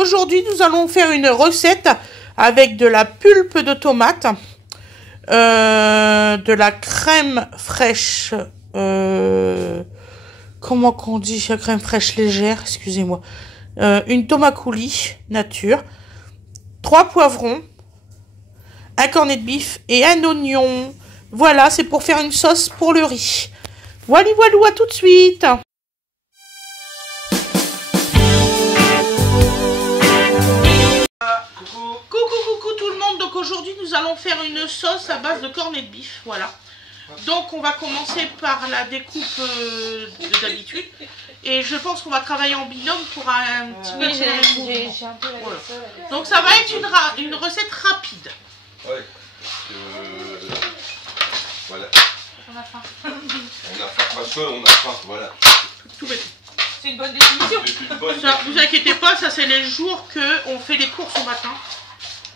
aujourd'hui nous allons faire une recette avec de la pulpe de tomate, de la crème fraîche, comment qu'on dit, la crème fraîche légère, excusez-moi, une tomate coulis nature, 3 poivrons, un cornet de bif et un oignon. Voilà, c'est pour faire une sauce pour le riz. Voilà, voilà, à tout de suite. Coucou tout le monde. Donc aujourd'hui nous allons faire une sauce à base de cornet de bif. Voilà. Donc on va commencer par la découpe d'habitude. Et je pense qu'on va travailler en binôme pour un petit peu. J'ai un peu la voilà. Donc ça va être une recette rapide. Ouais. Voilà. On a faim. On a faim parce qu'on a faim, voilà. Tout bête. C'est une bonne définition. Ça, vous inquiétez pas, ça c'est les jours qu'on fait les courses au matin.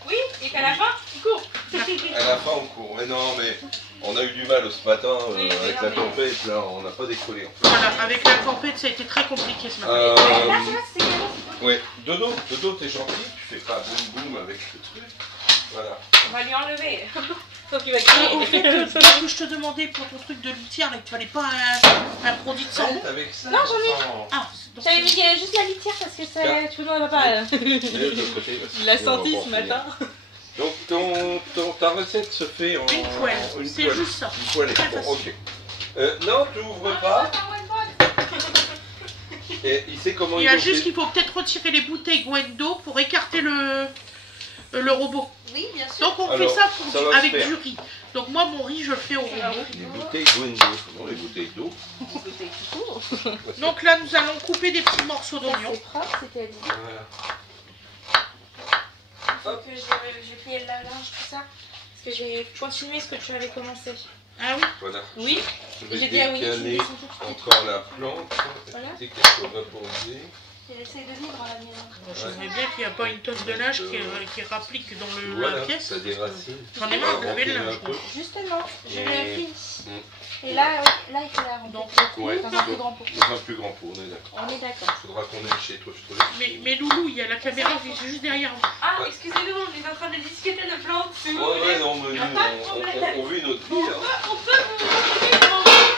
Oui, et qu'à la fin, on court. À la fin on court. Mais non, mais on a eu du mal ce matin avec la tempête, là, on n'a pas décollé. En fait. Voilà, avec la tempête ça a été très compliqué ce matin. Là, c'est cadeau. Ouais, Dodo, t'es gentil, tu fais pas boum boum avec le truc. Voilà. On va lui enlever. Faut qu'il va Au fait, ce que je te demandais pour ton truc de litière, là, que tu n'avais pas un produit de savon. Avec ça, non, j'en ai. Ah, j'avais mis juste la litière parce que ça, tu ne vois pas. Il l'a senti ce matin. Donc ta recette se fait en... Une poêle, c'est juste ça. Une poêle, bon, ok. Non, tu ouvres pas. Et il sait comment il y a juste qu'il faut peut-être retirer les bouteilles Gwendo pour écarter le robot. Oui, bien sûr. Donc on fait ça avec du riz. Donc moi mon riz je le fais au robot. Les bouteilles Gwendo, non les bouteilles d'eau. Donc là nous allons couper des petits morceaux d'oignon. C'est propre, c'était dit. Voilà. Il faut que j'ai plié le linge, tout ça. Parce que j'ai continué ce que tu avais commencé. Ah oui. Voilà. Oui. Je J'ai vais dit ah oui, tu décaler descends tout de suite. encore la plante. Voilà. Qu'elle soit vaporisée. J'essaie de vivre à la maison. J'aimerais bien qu'il n'y a pas une tonne de linge qui rapplique dans Voilà, la pièce. ça déracine. J'en ai marre de laver le linge. Justement, je l'ai fini. Mm. Et là, il faut la remplir. Ouais, Dans un plus grand pot. Dans un plus grand pot, on est d'accord. On est d'accord. Il faudra qu'on aille chez toi, je te laisse. Mais Loulou, il y a la caméra qui est juste derrière vous. Ah, excusez-nous, on est en train de discuter de plantes. Ouais, non, mais nous, on vit notre vie. On peut vous montrer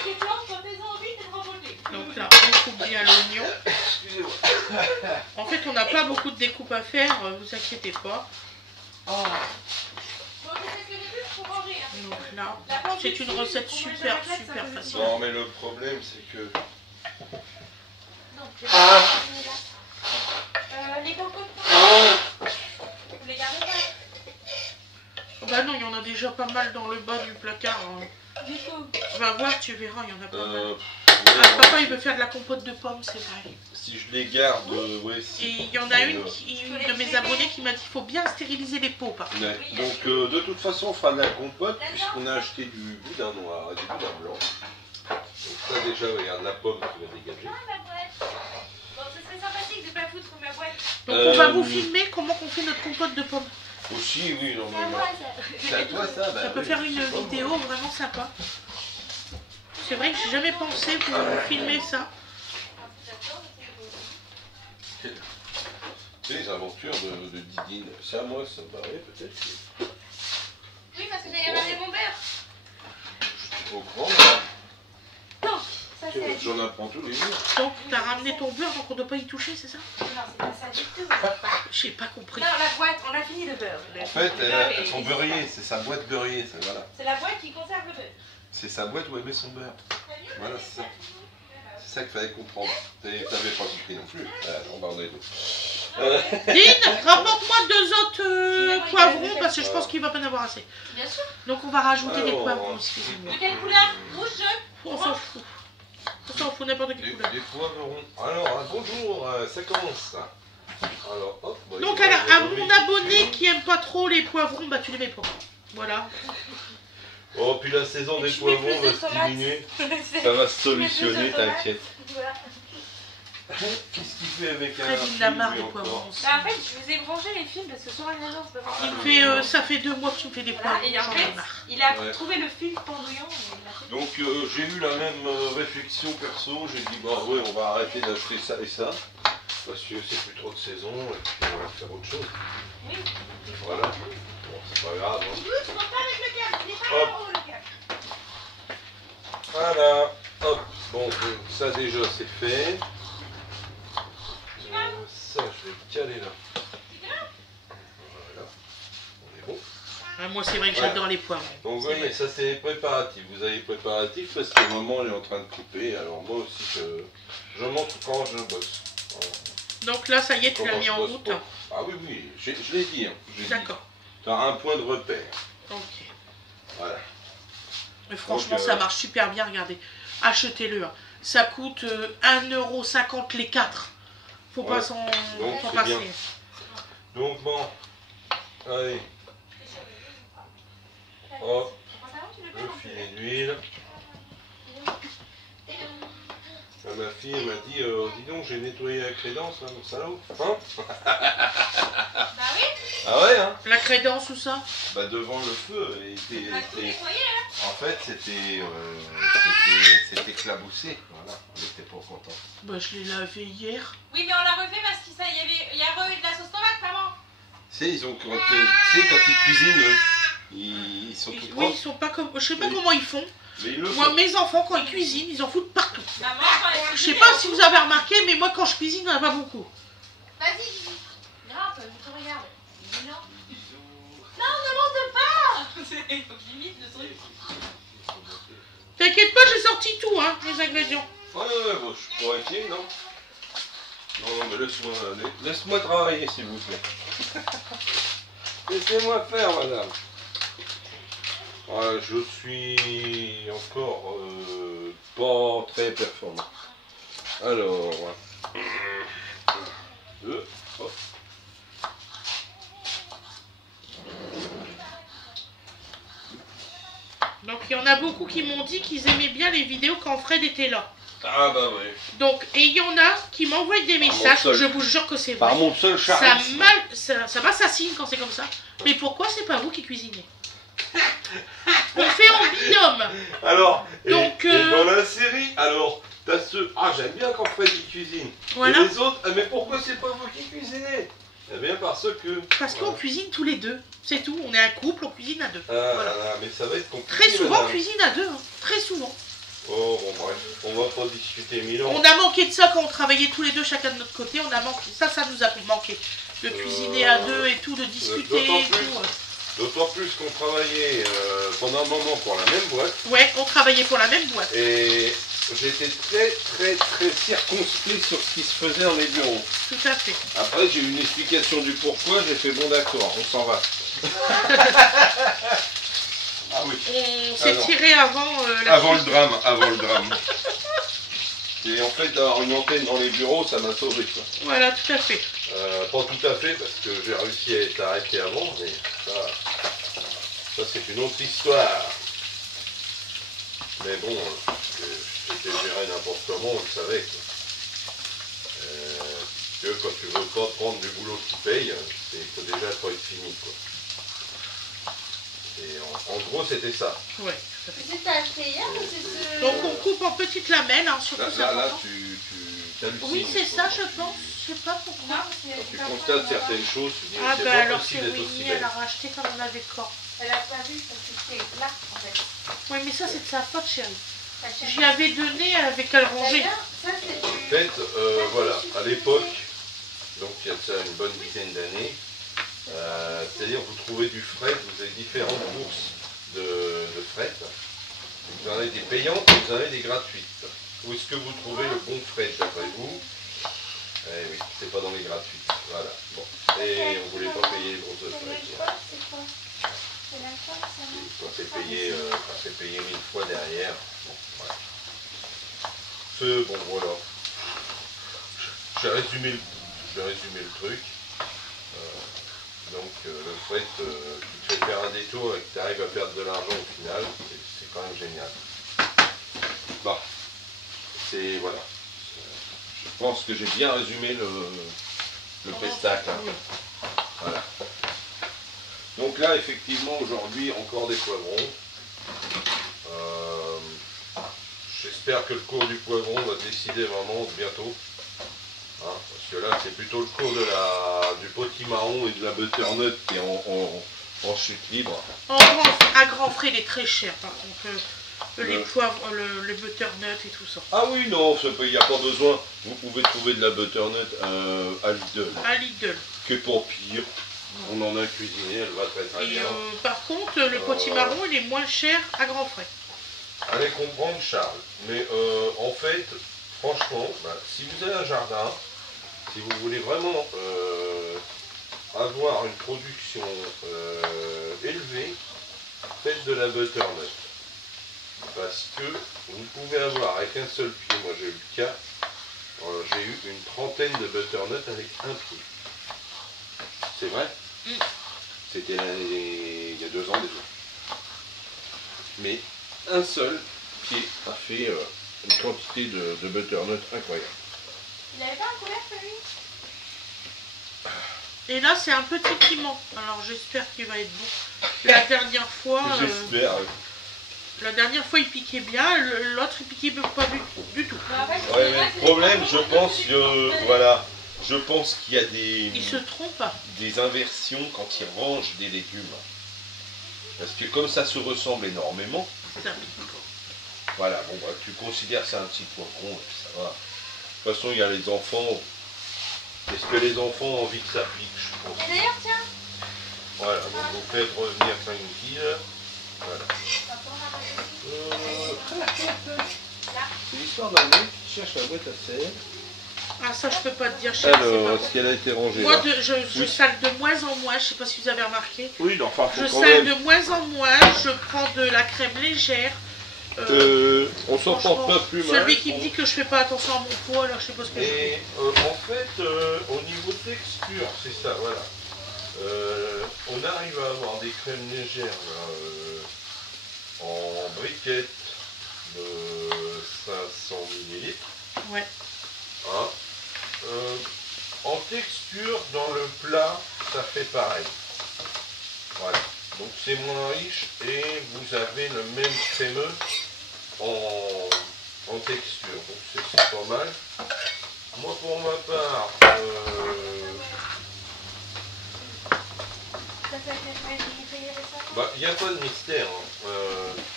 les plantes quand elles ont envie d'être remontées. Donc là, on coupe bien l'oignon. Excusez-moi. En fait, on n'a pas beaucoup de découpe à faire, vous inquiétez pas. Donc là, c'est une recette super facile. Non, mais le problème, c'est que... Les cocottes, vous les gardez pas? Bah non, il y en a déjà pas mal dans le bas du placard. Du coup. Va voir, tu verras, il y en a pas mal. ouais, Papa, il veut faire de la compote de pommes, c'est vrai. si je les garde, ouais, si. Et il y en a une de mes abonnés qui m'a dit qu'il faut bien stériliser les pots, par contre. Ouais. Donc, de toute façon, on fera de la compote, puisqu'on a acheté du boudin noir et du boudin blanc. Donc ça, déjà, regarde, la pomme qui va dégager. Bon, ce serait sympathique de pas foutre ma boîte. Donc on va vous filmer comment on fait notre compote de pommes. Aussi, oui, non, C'est à mais... moi, ça. C'est à toi, ça bah, Ça peut oui, faire une c'est pas vidéo moi. vraiment sympa. C'est vrai que j'ai jamais pensé pour filmer ça. Les aventures de Didine. C'est à moi, ça me paraît, peut-être. Oui, parce que j'ai ramené mon beurre. Au grand, là. Non, ça c'est. J'en apprends tous les jours. Donc t'as ramené ton beurre, donc on ne doit pas y toucher, c'est ça? Non, c'est pas ça du tout. J'ai pas compris. Non, la boîte, on a fini le beurre. En fait, elles sont beurriers, c'est sa boîte beurrier, ça, voilà. C'est la boîte qui conserve le beurre. C'est sa boîte où elle met son beurre. Voilà, c'est ça. C'est ça qu'il fallait comprendre. T'avais pas compris non plus. On va en aider. Dine, rapporte-moi 2 autres poivrons parce que je pense qu'il va pas en avoir assez. Bien sûr. Donc on va rajouter des Alors, poivrons, excusez-moi. De quelle couleur? Rouge, jaune? On s'en fout. On s'en fout n'importe quelle couleur. Des poivrons. Alors, bonjour, ça commence. Alors, hop. Bah, Donc il va à y mon avoir abonné qui aime pas trop les poivrons, bah tu les mets pas. Voilà. Oh, puis la saison des poivrons va se diminuer. Ça va se solutionner, t'inquiète. Voilà. Qu'est-ce qu'il fait avec un Fred, il en a marre des film, poivrons. encore aussi. Bah, en fait, je vous ai rangé les films parce que sur la maison, c'est pas Il possible. me fait, ça fait 2 mois que tu me fais des poivrons. Et en j'en ai fait, marre. il a Ouais. trouvé le film pendouillant. Et il a fait... Donc j'ai eu la même réflexion perso, j'ai dit bah ouais on va arrêter d'acheter ça et ça. Parce que c'est plus trop de saison et puis on va faire autre chose. Oui. Voilà. Bon, c'est pas grave. Hein. Je monte pas avec le câble, il est pas là, le câble. Voilà. Hop. Bon, donc, ça déjà c'est fait. Ça, je vais le caler là. Voilà. On est bon. Ah, moi, c'est vrai que j'adore les poivrons. Donc vous voyez, ça c'est les préparatifs. Vous avez les préparatifs parce que maman elle est en train de couper. Alors moi aussi je montre quand je bosse. Voilà. Donc là, ça y est, tu l'as Comment mis je en bosse route. pas. Ah oui, oui, je l'ai dit. Hein, D'accord. Tu as un point de repère. Ok. Voilà. Mais franchement, Donc, ça marche super bien, regardez. Achetez-le. Hein. Ça coûte 1,50 € les 4. Faut pas s'en passer. Bien. Donc bon, allez. Hop, le filet d'huile. Ma fille elle m'a dit, dis donc j'ai nettoyé la crédence, hein, mon salaud. Hein Bah oui. Ah ouais hein. La crédence ou ça? Bah devant le feu, en fait c'était éclaboussé, voilà, on n'était pas content. Bah je l'ai lavé hier. Oui, mais on l'a refait parce qu'il y a eu de la sauce tomate, maman. Tu sais, ils ont quand ils cuisinent, ils sont tout Oui, propres. ils sont pas comme. Je sais pas comment ils font. Mais ils le Moi, font. mes enfants, quand ils cuisinent, ils en foutent partout. Maman, Je sais pas si vous avez remarqué, mais moi, quand je cuisine, il n'y en a pas beaucoup. Vas-y, grimpe, je te regarde. Non. Non, ne monte pas. Il faut que j'imite le truc. T'inquiète pas, j'ai sorti tout, hein, les ingrédients. Ouais, bon, je pourrais essayer, non? Non, mais laisse-moi travailler, s'il vous plaît. Laissez-moi faire, madame. Je suis encore pas très performant. Alors, 1, 2, hop. Donc, il y en a beaucoup qui m'ont dit qu'ils aimaient bien les vidéos quand Fred était là. Ah bah oui. Donc, et il y en a qui m'envoient des messages, je vous jure que c'est vrai. Par mon seul charisme. Ça m'assassine quand c'est comme ça. Mais pourquoi c'est pas vous qui cuisinez? On fait en binôme. Alors, donc, et dans la série, alors, t'as ceux... Ah, j'aime bien quand Fred il cuisine. Voilà. Et les autres, mais pourquoi c'est pas vous qui cuisinez? Eh bien, parce que... Parce qu'on cuisine tous les deux. C'est tout. On est un couple, on cuisine à deux. Voilà. Mais ça va être compliqué. Très souvent, madame. on cuisine à deux. Hein. Très souvent. Oh, bon, bref. On va pas discuter mille ans. On a manqué de ça quand on travaillait tous les deux, chacun de notre côté. On a manqué. Ça nous a manqué. De cuisiner à deux et tout, de discuter et tout. D'autant plus qu'on travaillait pendant un moment pour la même boîte. Ouais, on travaillait pour la même boîte. Et j'étais très circonspect sur ce qui se faisait dans les bureaux. Tout à fait. Après, j'ai eu une explication du pourquoi, j'ai fait bon d'accord, on s'en va. Ah oui. On s'est tiré avant avant le drame. Et en fait, d'avoir une antenne dans les bureaux, ça m'a sauvé, quoi. Voilà, tout à fait. Pas tout à fait, parce que j'ai réussi à être arrêté avant, mais ça c'est une autre histoire. Mais bon, c'était géré n'importe comment, on le savait, quoi. Que quand tu veux pas prendre du boulot qui paye, il faut déjà être fini, quoi. Et en gros, c'était ça. Ouais. C'est t'as acheté hier ou c'est ce... Donc on coupe en petites lamelles, hein, surtout ça. Là, tu hallucines. Oui, c'est ça, je pense. Je sais pas pourquoi. Quand tu constates certaines choses, tu dis Ah c'est bah pas alors possible c'est d'être aussi Winnie, belle. elle a racheté comme on avait quand. Elle a pas vu parce que c'est là en fait. Oui, mais ça c'est de sa faute, chérie. T'as cherché. J'y avais donné, elle avait qu'à le ranger. Ça c'est du... En fait, voilà, à l'époque, donc il y a de ça une bonne dizaine d'années, c'est-à-dire vous trouvez du fret, vous avez différentes bourses de fret. Vous en avez des payantes et vous en avez des gratuites. Où est-ce que vous trouvez le bon fret d'après vous? Eh oui, c'est pas dans les gratuites. Voilà. Bon. Et on voulait pas payer les bourses de fret. C'est quoi? C'est la fois ça? Quand c'est payé 1000 fois derrière. Bon, voilà. Bon voilà. J'ai résumé le truc. Donc le fait que tu te fais faire un détour et que tu arrives à perdre de l'argent au final, c'est quand même génial. Bon, c'est voilà. Je pense que j'ai bien résumé le pestac. Hein. Voilà. Donc là, effectivement, aujourd'hui, encore des poivrons. J'espère que le cours du poivron va décider vraiment bientôt. parce que là, c'est plutôt le cours de du potimarron et de la butternut qui est en chute libre. À grand frais, il est très cher par contre. Les poivres, le butternut et tout ça. Ah oui, non, il n'y a pas besoin. Vous pouvez trouver de la butternut à Lidl. À Lidl. Que pour pire. On en a cuisiné, elle va très bien. Par contre, le potimarron, il est moins cher à grands frais. Allez comprendre, Charles. Mais en fait, franchement, si vous avez un jardin, si vous voulez vraiment avoir une production élevée, faites de la butternut. Parce que vous pouvez avoir avec un seul pied, moi j'ai eu le cas, j'ai eu une trentaine de butternut avec un pied. C'est vrai? C'était il y a 2 ans déjà. Mais un seul pied a fait une quantité de butternut incroyable. Il n'avait pas un couvercle lui? Et là, c'est un petit piment. Alors j'espère qu'il va être bon. La dernière fois... J'espère. La dernière fois, il piquait bien, l'autre, il piquait pas du tout. Ouais, mais le problème, je pense que, voilà, je pense qu'il y a Il se trompe. des inversions quand ils rangent des légumes. Parce que comme ça se ressemble énormément, Ça pique pas. voilà, bon, tu considères que c'est un petit poivron, et puis ça va. De toute façon, il y a les enfants. Est-ce que les enfants ont envie que ça pique, je pense. Et d'ailleurs, tiens. Voilà, donc vous faites revenir 5 piles. Voilà. C'est l'histoire d'un mec qui cherche la boîte à sel. Ah, ça, je peux pas te dire, cher. Alors, est-ce qu'elle a été rangée Moi, là? je sale de moins en moins, je sais pas si vous avez remarqué. Oui, enfin, faut Je quand sale même. de moins en moins, je prends de la crème légère. On s'en porte pas plus mal. Celui qui me dit que je fais pas attention à mon poids, alors je sais pas ce que je fais. Et en fait, au niveau texture, c'est ça, voilà. On arrive à avoir des crèmes légères là, en briquettes de 500 ml. Ouais. Hein. En texture, dans le plat, ça fait pareil. Voilà. Donc c'est moins riche et vous avez le même crémeux en texture. Donc c'est pas mal. Moi pour ma part, il n'y a pas de mystère. Hein.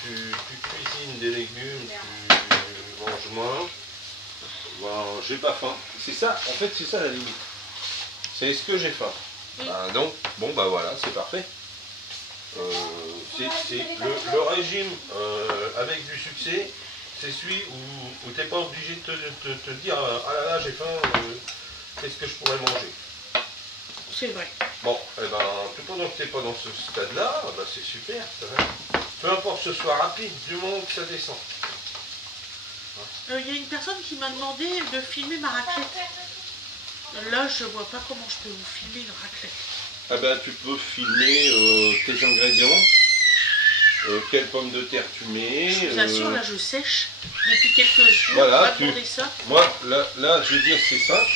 Tu cuisines des légumes, tu manges moins. Ben, j'ai pas faim. C'est ça, en fait, c'est ça la limite. C'est est-ce que j'ai faim? Ben non. Bon, bah voilà, c'est parfait. Le régime avec du succès, c'est celui où tu n'es pas obligé de te dire ah là là, j'ai faim, qu'est-ce que je pourrais manger? C'est vrai. Bon, eh ben, tout pendant que tu n'es pas dans ce stade-là, ben, c'est super. Ça va. Peu importe que ce soit rapide, du moment que ça descend. Il y a une personne qui m'a demandé de filmer ma raclette. Là, je vois pas comment je peux vous filmer une raclette. Ah ben, tu peux filmer tes ingrédients, quelles pommes de terre tu mets. Je vous assure, là, je sèche depuis quelques jours. Voilà, on va demander ça. Moi, là, je veux dire, c'est simple.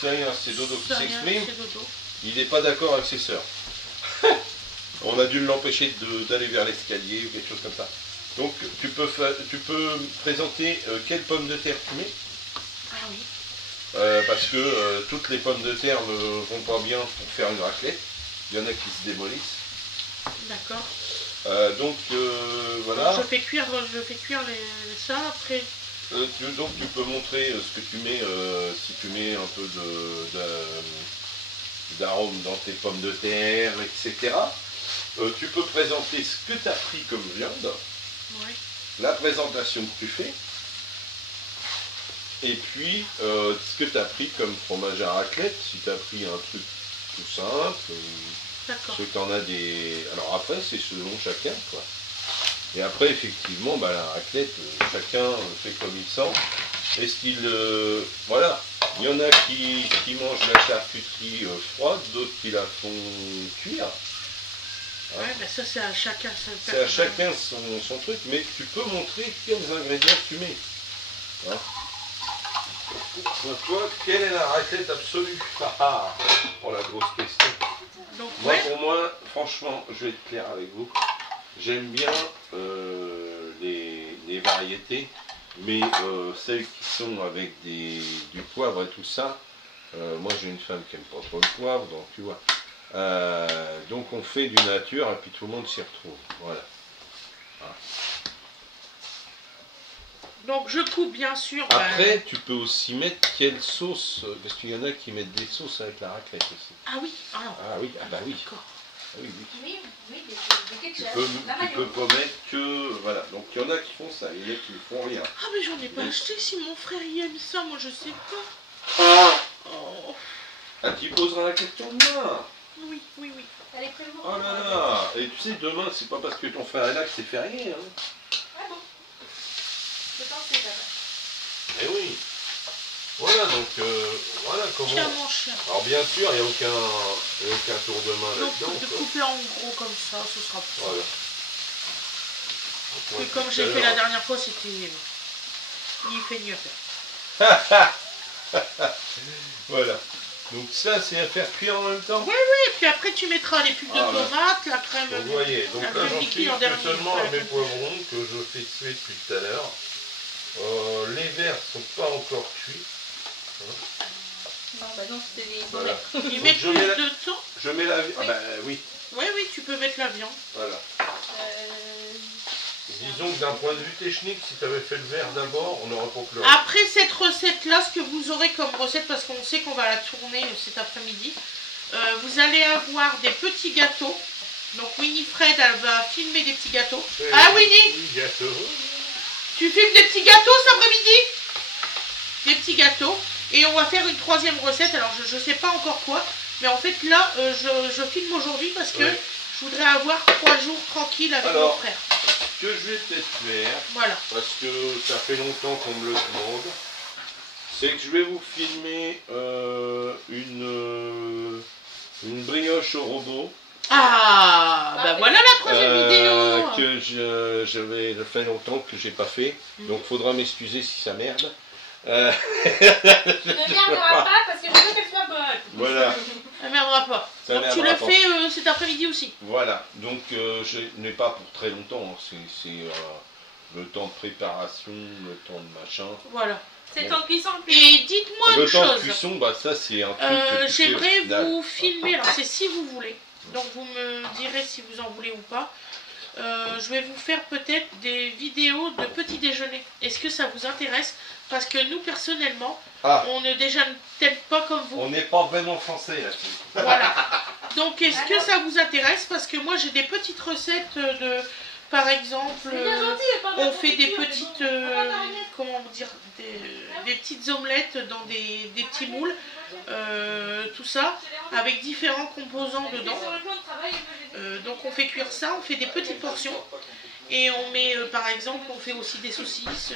C'est rien, c'est Dodo qui C'est rien, s'exprime. c'est Dodo. Il n'est pas d'accord avec ses sœurs. On a dû l'empêcher d'aller vers l'escalier ou quelque chose comme ça. Donc tu peux présenter quelles pommes de terre tu mets. Ah oui. Parce que toutes les pommes de terre ne vont pas bien pour faire une raclette. Il y en a qui se démolissent. D'accord. Donc voilà. Je fais cuire ça après. Donc tu peux montrer ce que tu mets, si tu mets un peu d'arôme dans tes pommes de terre, etc. Tu peux présenter ce que tu as pris comme viande, Oui. la présentation que tu fais, et puis ce que tu as pris comme fromage à raclette, si tu as pris un truc tout simple, D'accord. parce que tu en as des... Alors après, c'est selon chacun, quoi. Et après, effectivement, bah, la raclette, chacun fait comme il sent. Est-ce qu'il... voilà, il y en a qui mangent la charcuterie froide, d'autres qui la font cuire. Ouais, mais ça, c'est à chacun. C'est à chacun son truc, mais tu peux montrer quels ingrédients tu mets. Hein? Donc, toi, quelle est la raclette absolue? Pour la grosse question. Donc, Moi, ouais. pour moi, franchement, je vais être clair avec vous. J'aime bien les variétés, Mais celles qui sont avec du poivre et tout ça, moi j'ai une femme qui aime pas trop le poivre, donc tu vois. Donc on fait du nature et puis tout le monde s'y retrouve. Voilà. Donc je coupe bien sûr. Après, tu peux aussi mettre quelle sauce, parce qu'il y en a qui mettent des sauces avec la raclette aussi. Ah oui, Ah oui, ah bah oui. D'accord. Ah oui, oui. Oui, des Tu ketchup. peux, La tu peux pas mettre que... Voilà, donc il y en a qui font ça, il y en a qui ne font rien. Ah mais j'en ai pas acheté, si mon frère y aime ça, moi je sais pas. Oh. Ah, tu poseras la question demain. Oui, oui, oui. Elle est prévenue. Oh là là. Et tu sais, demain, c'est pas parce que ton frère est là que c'est férié. Hein. Ah bon. Je pensais papa. Eh oui. Voilà, donc, voilà comment... Tiens mon chien. Alors bien sûr, il n'y a aucun tour de main Donc là-dedans. de quoi. couper en gros comme ça, ce sera plus. Voilà. Et comme j'ai fait la dernière fois, c'était ni fait ni à faire. Voilà. Donc ça, c'est à faire cuire en même temps. Oui, oui, et puis après tu mettras les pubs de Ah, ouais. tomates, la crème. Donc vous voyez, donc la là crème j'en liquide suis en que dernier. seulement Voilà. à mes poivrons que je fais cuire depuis tout à l'heure. Les verts sont pas encore cuits. Non, bah non, c'était les Voilà. Ils Donc, mettent je plus mets la- de temps. Je mets la... Ah Oui. bah oui, Oui, oui, tu peux mettre la viande. voilà. Euh, Disons que d'un point de vue technique, si tu avais fait le vert d'abord, on n'aurait pas pleuré. Après cette recette-là, ce que vous aurez comme recette, parce qu'on sait qu'on va la tourner cet après-midi, vous allez avoir des petits gâteaux. Donc Winifred, elle va filmer des petits gâteaux. Ah Winnie, Oui, gâteau. tu filmes des petits gâteaux cet après-midi? Des petits gâteaux. Et on va faire une troisième recette. Alors je sais pas encore quoi, mais en fait là, je filme aujourd'hui parce que Oui. je voudrais avoir 3 jours tranquilles avec Alors. mon frère. Ce que je vais peut-être faire, Voilà. parce que ça fait longtemps qu'on me le demande, c'est que je vais vous filmer une brioche au robot Ah, bah voilà la troisième vidéo. que j'avais fait longtemps que j'ai pas fait, donc faudra m'excuser si ça merde. Ne merdera pas parce que je veux qu'elle soit bonne. Voilà. Ça merdera pas. Ça Donc tu le merdera pas. fais cet après-midi aussi. Voilà, donc je n'ai pas pour très longtemps, hein. C'est le temps de préparation, le temps de machin. Voilà. C'est ton cuisson le plus. Et dites-moi Le une temps de chose. cuisson, bah ça c'est un truc que tu fais au J'aimerais final. vous filmer, alors c'est si vous voulez, donc vous me direz si vous en voulez ou pas. Je vais vous faire peut-être des vidéos de petit déjeuner. Est-ce que ça vous intéresse? Parce que nous personnellement, Ah. on ne déjeune peut-être pas comme vous. On n'est pas vraiment français là-dessus. Voilà. Donc est-ce que ça vous intéresse? Parce que moi j'ai des petites recettes de, par exemple, C'est bien gentil, pas on mal fait des confiture, petites, mais bon. comment dire, des petites omelettes dans des petits moules, tout ça, avec différents composants dedans. Sur le plan de travail, moi, j'ai dit- Donc on fait cuire ça, on fait des petites portions. Et on met, par exemple, on fait aussi des saucisses,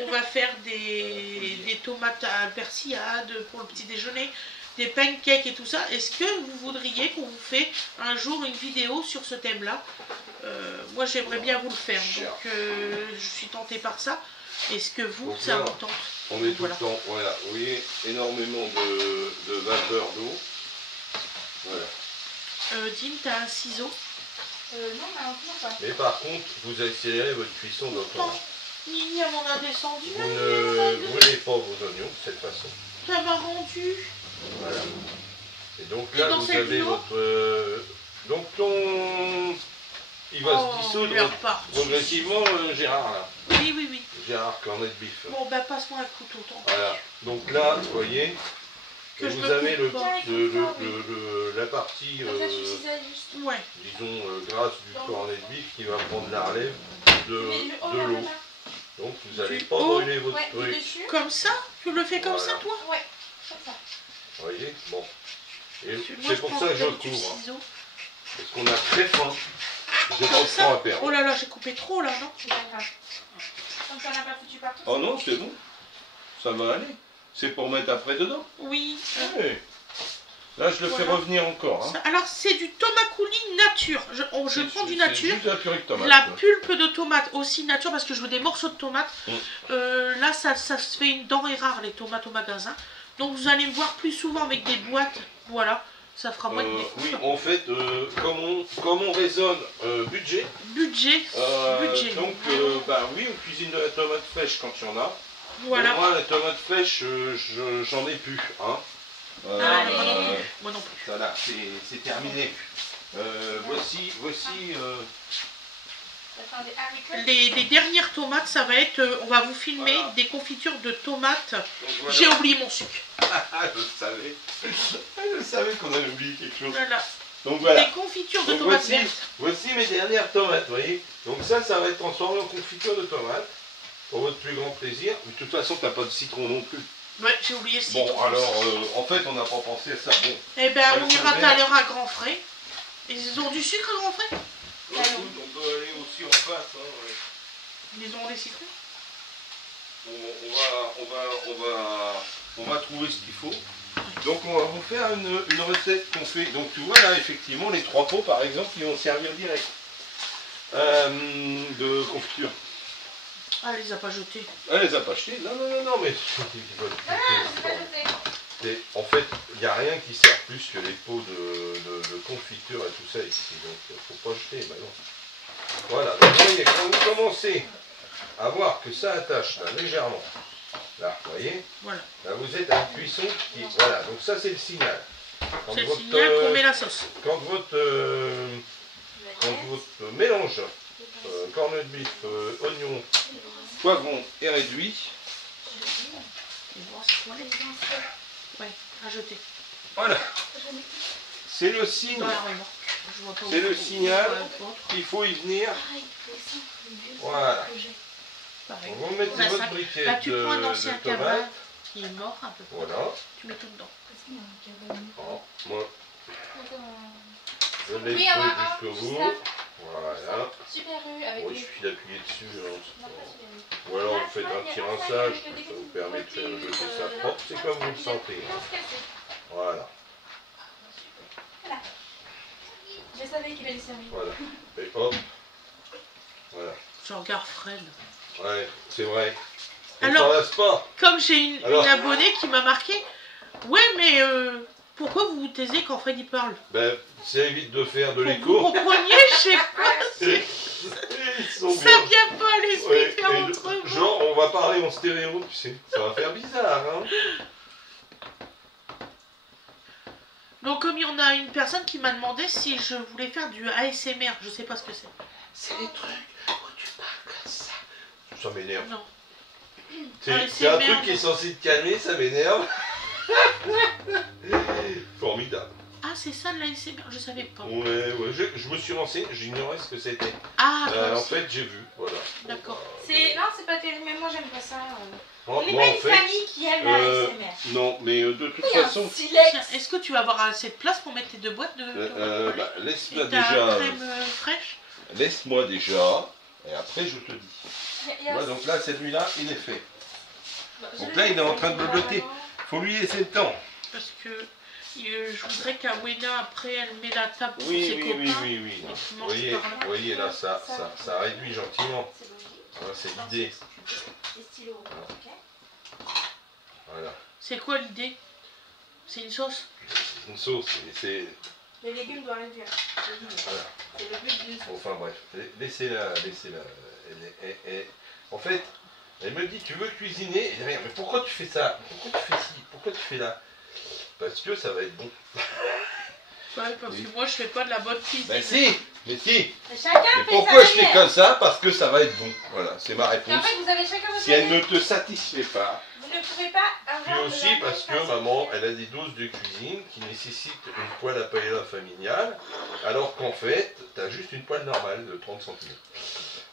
on va faire des tomates à persillade pour le petit déjeuner, des pancakes et tout ça. Est-ce que vous voudriez qu'on vous fait un jour une vidéo sur ce thème-là? Moi j'aimerais bien vous le faire, donc je suis tentée par ça. Est-ce que vous, Donc ça là, vous tente? On est tout Voilà. le temps, voilà, vous voyez, énormément de vapeur d'eau. Voilà. Dean, t'as un ciseau? Non, mais toujours pas. Mais par contre, vous accélérez votre cuisson d'autant. Nini, elle m'en a descendu. Vous ne brûlez pas vos oignons de cette façon. Ça m'a rendu. Voilà. Et donc Et là, dans vous cette avez eau votre... donc ton... Il va se il est dissoudre reparti. progressivement, Gérard, là. Oui, oui, oui. Gérard Cornet de Bif. Bon, bah passe-moi un couteau, tant pis. Voilà. Donc là, vous voyez, Que et je vous me avez coupe pas. la partie, Comme ça, je suis juste. Ouais. disons, grasse du cornet de bif qui va prendre la relève de l'eau. Donc vous n'allez pas Oh, brûler votre Ouais, du truc. dessus. Comme ça? Tu le fais comme Voilà. ça, toi? Ouais, comme ça. Vous voyez. Bon. Et Moi, c'est pour prends ça que je peut-être du couvre. ciseau. Parce qu'on a très faim. J'ai pas Comme le ça? temps à perdre. Oh là là, j'ai coupé trop là, non? C'est pas grave. Comme ça, on n'a pas foutu partout. Oh non, c'est bon. Ça va aller. C'est pour mettre après dedans. Oui. Ouais. Là, je le fais Voilà. revenir encore. Hein. Alors, c'est du tomacouli nature. Je prends du nature. C'est juste la purée de tomate. La quoi. pulpe de tomate aussi nature parce que je veux des morceaux de tomate. Là, ça se fait une denrée rare, les tomates au magasin. Donc, vous allez me voir plus souvent avec des boîtes. Voilà. Ça fera moins de oui, en fait, comme on raisonne budget, budget. donc bah oui, on cuisine de la tomate fraîche quand il y en a. Voilà. Pour moi, la tomate fraîche, j'en ai plus. Hein. Moi non plus. Voilà, c'est terminé. Voici Attendez, haricots. Les dernières tomates, ça va être, on va vous filmer Voilà. des confitures de tomates. donc voilà. J'ai oublié mon sucre. Je savais qu'on avait oublié quelque chose. Voilà. Donc voilà. Des confitures de Donc tomates vertes. voici mes dernières tomates, vous voyez. Donc ça va être transformé en confiture de tomates, pour votre plus grand plaisir. Mais de toute façon, tu n'as pas de citron non plus. Ouais, j'ai oublié le citron. Bon, alors, en fait, on n'a pas pensé à ça. Bon, Eh ben, on ira tout vert. à l'heure à Grand Frais. Ils ont du sucre à Grand Frais? écoute, on peut aller aussi en face. Hein, ouais. Ils ont des citrons? On va trouver ce qu'il faut. Donc on va vous faire une recette qu'on fait. Donc tu vois là effectivement les 3 pots par exemple qui vont servir direct de confiture. Ah, elle les a pas jetés. Elle les a pas achetés. Non mais en fait il n'y a rien qui sert plus que les pots de confiture et tout ça ici. Donc faut pas jeter. Bah non. Voilà. Donc vous voyez quand vous commencez à voir que ça attache là légèrement. Là, vous voyez? Voilà. Là, vous êtes à une cuisson qui... Voilà, donc ça, c'est le signal. C'est le signal qu'on met la sauce. Quand votre mélange corned beef, oignon, poivron est réduit, Ouais, à jeter. voilà. C'est le signe, Dans la remorque. Je vois pas c'est où- le où- signal où- où- qu'il faut y venir. Voilà. Pareil. Donc, vous mettez On a votre ça. briquet Là, tu prends un de ancien tomates. cabane qui est mort un peu. Voilà. Tu mets tout dedans. Bon, moi, je l'ai Oui, fait un, jusqu'au juste bout. là. Voilà. Super U avec Bon, il les... suffit d'appuyer dessus. Hein, c'est Non, pas- pas Super U. Ou alors vous faites un petit rinçage, ça vous permet de faire jeter ça propre, c'est comme vous le sentez. Voilà, Voilà. Je savais qu'il allait servir. voilà. Et hop. Voilà. Je regarde Fred. Ouais, c'est vrai. On Alors- s'en lasse pas. Comme j'ai une Alors- abonnée qui m'a marqué. Ouais, mais pourquoi vous vous taisez quand Fred il parle? Ben, ça évite de faire de Pour que vous l'écho. compreniez, je sais pas. Ils sont Ça bien. vient pas à l'esprit Ouais, de faire et autrement. genre, on va parler en stéréo, tu sais. Ça va faire bizarre, hein. Donc comme il y en a une personne qui m'a demandé si je voulais faire du ASMR, je sais pas ce que c'est. C'est des trucs où tu parles comme ça. Ça m'énerve. Non. C'est ASMR, un truc qui est non. censé te calmer, ça m'énerve. Formidable. Ah, c'est ça de l'ASMR, je savais pas. Ouais, je me suis renseigné, j'ignorais ce que c'était. Ah, moi En aussi. fait, j'ai vu, voilà. D'accord. Non, c'est pas terrible, mais moi j'aime pas ça. Moi, On n'est moi, pas en une fait, famille qui aime l'ASMR. non, mais de toute Il y a un façon, silex. Tiens, est-ce que tu vas avoir assez de place pour mettre tes 2 boîtes de tomates bah, et laisse-moi ta déjà, crème fraîche? laisse-moi déjà, et après je te dis. Il y a Ouais, un- donc là, celui-là, il est fait. Bah, je Donc le là, sais, il est en train de c'est bleuter. vraiment- Faut lui laisser le temps. Parce que je voudrais qu'Awena, après, elle met la table pour Oui, ses oui, copains. oui, oui, oui. Et tu Vous manges voyez, par là. vous voyez là, ça réduit gentiment. C'est logique. Voilà, c'est l'idée. Les stylos, ok. Voilà. C'est quoi l'idée? C'est une sauce? Une sauce, c'est... Les légumes doivent réduire. Voilà. C'est le but d'une sauce. Enfin bref, laissez-la. En fait, elle me dit, tu veux cuisiner? Et derrière, mais pourquoi tu fais ça? Pourquoi tu fais ci? Pourquoi tu fais là? Parce que ça va être bon. Ouais, parce que moi, je fais pas de la bonne cuisine. Ben si, mais si. Mais chacun Mais fait pourquoi sa je fais manière. comme ça? Parce que ça va être bon. Voilà, c'est ma Et en réponse. fait, vous avez chacun votre Si elle manière. ne te satisfait pas, Vous ne pouvez pas puis avoir de aussi la même parce que façon. maman, elle a des doses de cuisine qui nécessitent une poêle à paella familiale, alors qu'en fait, tu as juste une poêle normale de 30 cm.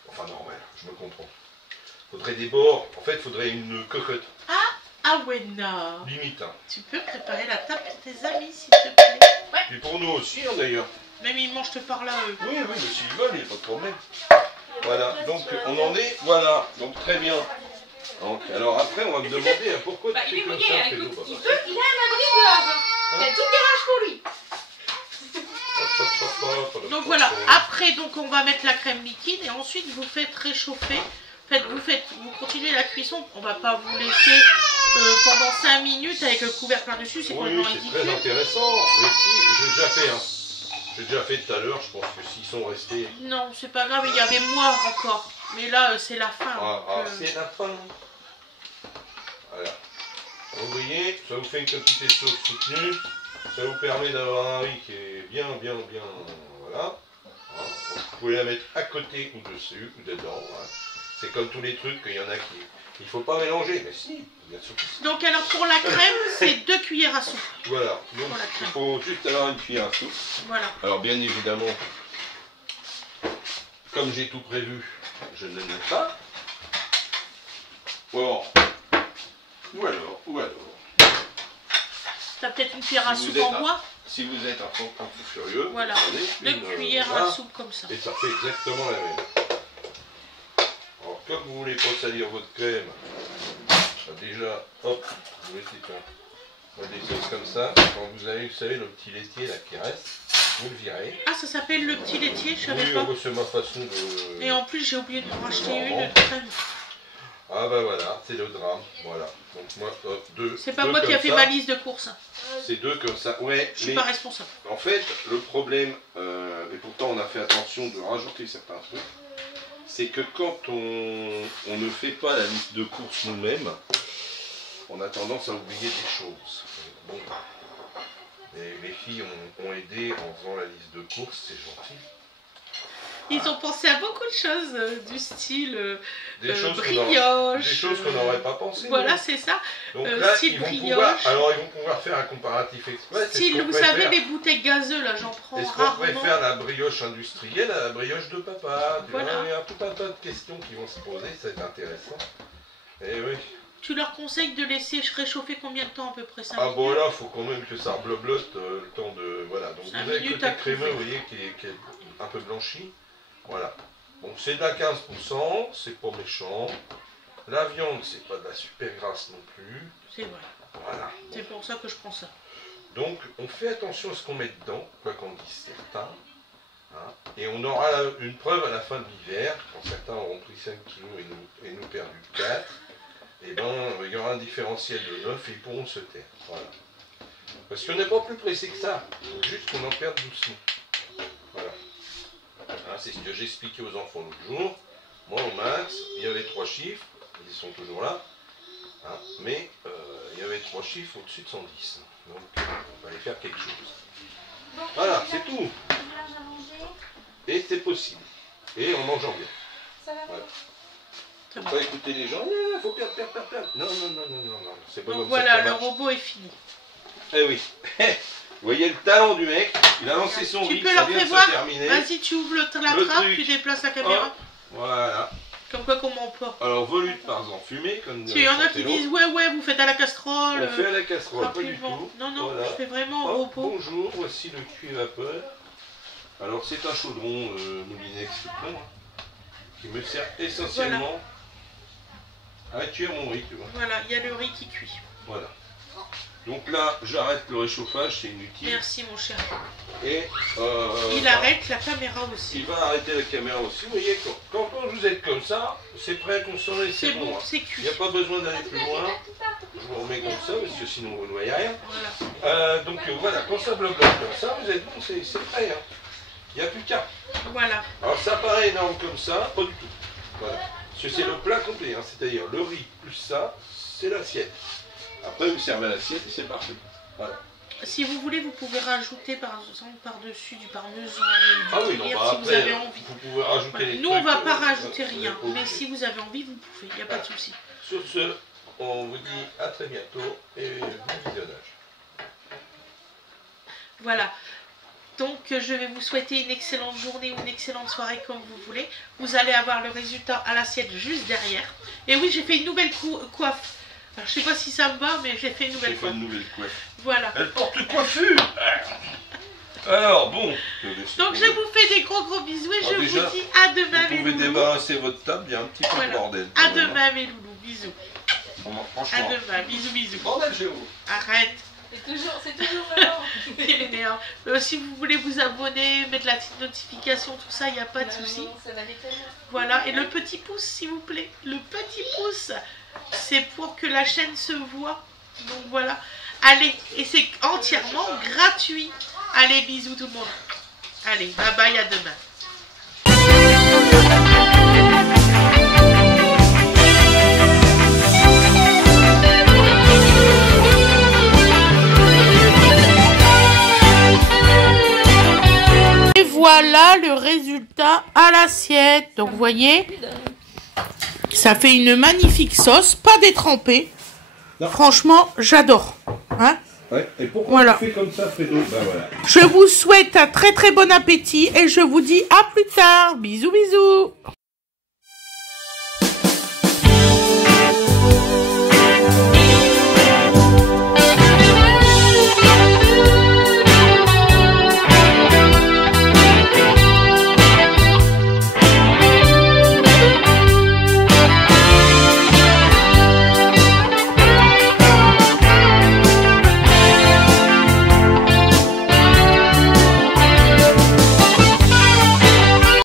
Enfin, normale, je me comprends. Faudrait des bords, en fait, faudrait une cocotte, Awena, limite. Hein. tu peux préparer la table pour tes amis, s'il te plaît? Puis pour nous aussi, hein, d'ailleurs. Même ils mangent par là, eux. Oui, mais s'ils veulent, il n'y a pas de problème. Voilà, donc on en est, voilà, donc très bien. Donc, alors après, on va me demander hein, pourquoi Bah, tu il fais est comme mouillé, ça, hein, Fredo, écoute, papa. il a un abri dehors. Hein. Il y a tout le garage pour lui. Donc voilà, après donc on va mettre la crème liquide et ensuite vous faites réchauffer. Vous continuez la cuisson, on va pas vous laisser pendant 5 minutes avec le couvercle par-dessus, c'est Oui, complètement c'est ridicule. très intéressant. Mais si, j'ai déjà fait, hein. J'ai déjà fait tout à l'heure, je pense que s'ils sont restés... Non, c'est pas grave, il y avait moi encore. Mais là, c'est la fin. C'est la fin. Voilà. Vous voyez, ça vous fait une quantité de sauce soutenue. Ça vous permet d'avoir un riz qui est bien, voilà. Vous pouvez la mettre à côté ou dessus ou dedans. Hein. C'est comme tous les trucs, il y en a qui... Il ne faut pas mélanger, mais si, bien sûr que si. Donc alors pour la crème, c'est 2 cuillères à soupe. Voilà, donc il faut juste avoir une cuillère à soupe. Voilà. Alors bien évidemment, comme j'ai tout prévu, je ne le mets pas. Ou alors. T'as peut-être une cuillère à soupe en bois? Si vous êtes un fou furieux, voilà, 2 cuillères à soupe comme ça. Et ça fait exactement la même. Alors comme vous voulez pas salir votre crème, déjà, hop, vous mettez des choses comme ça. Quand vous avez, vous savez, le petit laitier là qui reste, vous le virez. Ah, ça s'appelle le petit laitier, je savais pas. Oui, c'est ma façon de... Et en plus, j'ai oublié de me racheter une crème. Ah bah voilà, c'est le drame, voilà. Donc moi, hop, 2. C'est pas moi qui a fait ma liste de courses. C'est 2 comme ça, ouais. Je suis pas responsable. En fait, le problème, et pourtant on a fait attention de rajouter certains trucs, c'est que quand on ne fait pas la liste de courses nous-mêmes, on a tendance à oublier des choses. Bon, les filles ont aidé en faisant la liste de courses, c'est gentil. Ils ont pensé à beaucoup de choses du style brioche. Des choses qu'on n'aurait pas pensé. Voilà, c'est ça. Donc là, style ils vont pouvoir faire un comparatif express. Style, vous savez, les bouteilles gazeuses, là, j'en prends rarement. Est-ce qu'on préfère la brioche industrielle à la brioche de papa? Voilà. Il y a tout un tas de questions qui vont se poser, c'est intéressant. Et oui. Tu leur conseilles de laisser réchauffer combien de temps à peu près? 5 minutes? Ah bon là, il faut quand même que ça rebloblote le temps de... Voilà, donc vous avez le côté crémeux, vous voyez, qui est un peu blanchi. Voilà. Bon, c'est de la 15%, c'est pas méchant. La viande, c'est pas de la super grasse non plus. C'est vrai. Voilà. C'est pour ça que je prends ça. Donc, on fait attention à ce qu'on met dedans, quoi qu'on dise certains. Hein, et on aura une preuve à la fin de l'hiver, quand certains auront pris 5 kilos et nous perdu 4. Et ben, il y aura un différentiel de 9 et ils pourront se taire. Voilà. Parce qu'on n'est pas plus pressé que ça. Il faut juste qu'on en perde doucement. Voilà. Hein, c'est ce que j'ai expliqué aux enfants l'autre jour. Moi, au max, il y avait 3 chiffres. Ils sont toujours là. Hein, mais il y avait 3 chiffres au-dessus de 110. Donc, on va aller faire quelque chose. Voilà, c'est tout. Et c'est possible. Et en mangeant bien. Ça va. Voilà. Faut pas écouter les gens, il faut perdre. Non. C'est pas comme ça. Voilà, le robot est fini. Eh oui. Vous voyez le talent du mec, il a lancé son riz, ça vient de se terminer. Vas-y, tu ouvres la trappe, tu déplaces la caméra. Oh, voilà. Comme quoi qu'on ment pas. Alors, volute par exemple fumée, comme il y en a qui disent ouais, vous faites à la casserole. On fait à la casserole, pas du tout. Non, voilà. Je fais vraiment au robot. Bonjour, voici le cuit vapeur. Alors, c'est un chaudron Moulinex tout plein, qui me sert essentiellement à cuire mon riz, tu vois. Voilà, il y a le riz qui cuit. Voilà. Donc là, j'arrête le réchauffage, c'est inutile. Merci mon cher. Et il arrête la caméra aussi. Il va arrêter la caméra aussi. Vous voyez, quand vous êtes comme ça, c'est prêt à consommer, c'est bon. C'est cuit. Il n'y a pas besoin d'aller plus loin. Je vous remets comme ça, parce que sinon vous ne voyez rien. Voilà. Donc voilà, quand ça bloque comme ça, vous êtes bon, c'est prêt. Hein. Il n'y a plus qu'à. Voilà. Alors ça paraît énorme comme ça, pas du tout. Voilà. Parce que c'est le plat complet, hein. C'est-à-dire le riz plus ça, c'est l'assiette. Après, vous servez l'assiette et c'est parfait. Voilà. Si vous voulez, vous pouvez rajouter par exemple par-dessus du parmesan, si vous avez envie. Vous pouvez rajouter les Nous, on ne va pas rajouter rien, mais si vous avez envie, vous pouvez, il n'y a pas de souci. Sur ce, on vous dit à très bientôt et bon visionnage. Voilà. Donc, je vais vous souhaiter une excellente journée ou une excellente soirée comme vous voulez. Vous allez avoir le résultat à l'assiette juste derrière. Et oui, j'ai fait une nouvelle coiffe. Alors, je sais pas si ça me va, mais j'ai fait une nouvelle coiffe. Voilà. Elle porte coiffure. Alors, bon. Donc, je vous fais des gros bisous et je vous dis à demain, mes loulous. Vous pouvez débarrasser votre table, il y a un petit peu de bordel. À demain, mes loulous. Bisous. Franchement. À demain. Bisous. Bordel chez vous. Arrête. C'est toujours vraiment. Si vous voulez vous abonner, mettre la petite notification, tout ça, il n'y a pas de souci. Ça va déconner. Voilà, et le petit pouce, s'il vous plaît. Le petit pouce. C'est pour que la chaîne se voit. Donc voilà. Allez, et c'est entièrement gratuit. Allez, bisous tout le monde. Allez, bye bye, à demain. Et voilà le résultat à l'assiette. Donc vous voyez, ça fait une magnifique sauce, pas détrempée. Non. Franchement, j'adore. Hein? Ouais. Et pourquoi Voilà. tu fais comme ça, Fredo? Ben voilà. Je vous souhaite un très très bon appétit et je vous dis à plus tard. Bisous bisous.